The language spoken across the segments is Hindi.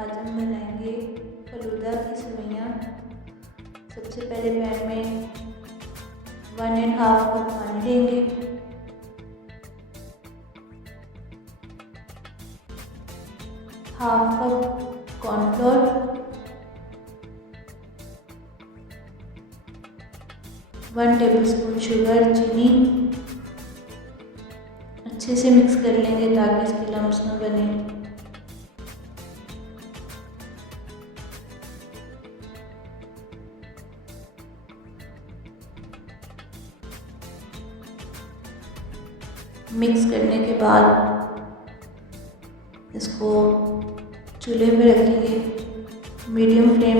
आज हम बनाएंगे फलूदा की सेवइयाँ। सबसे पहले पैन में 1.5 कप पानी लेंगे। Half cup cornflour, 1 tablespoon sugar, चीनी अच्छे से मिक्स कर लेंगे ताकि इसके लम्स न बने। मिक्स करने के बाद इसको चूल्हे पे रखेंगे मीडियम फ्लेम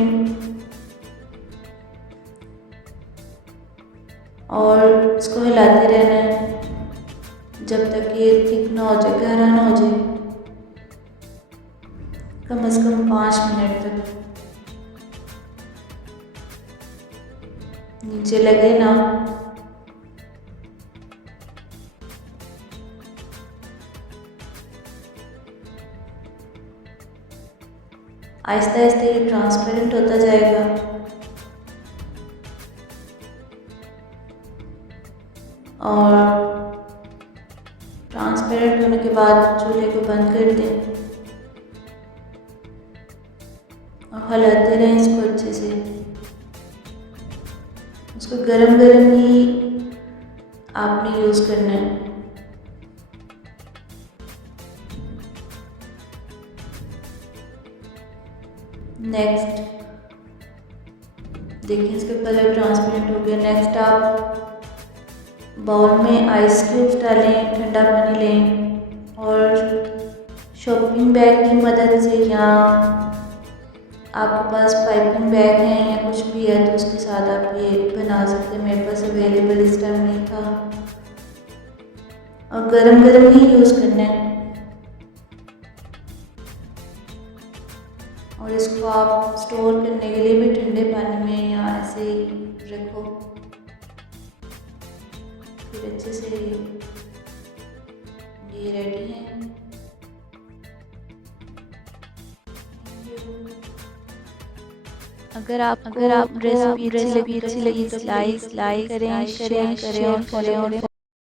और इसको हिलाते रहना है जब तक ये थिक ना हो जाए, गहरा ना हो जाए। कम से कम 5 मिनट तक। नीचे लगे ना। आहिस्ता आहिस्ता ये ट्रांसपेरेंट होता जाएगा और ट्रांसपेरेंट होने के बाद चूल्हे को बंद कर दें और हिलाते रहें इसको अच्छे से। उसको गरम गरम ही आपने यूज़ करना है। नेक्स्ट देखिए इसका कलर ट्रांसपेरेंट हो गया। नेक्स्ट आप बाउल में आइस क्यूब्स डालें, ठंडा पानी लें और शॉपिंग बैग की मदद से या आपके पास पाइपिंग बैग है या कुछ भी है तो उसके साथ आप ये बना सकते हैं। मेरे पास अवेलेबल इस टाइम नहीं था। और गरम गरम ही यूज़ करना है और इसको आप स्टोर करने के लिए भी ठंडे पानी में या ऐसे ही रखो, फिर अच्छे से ये रेडी है। अगर आप रेसिपी अच्छी लगी तो लाइक करें, शेयर करें और फॉलो करें।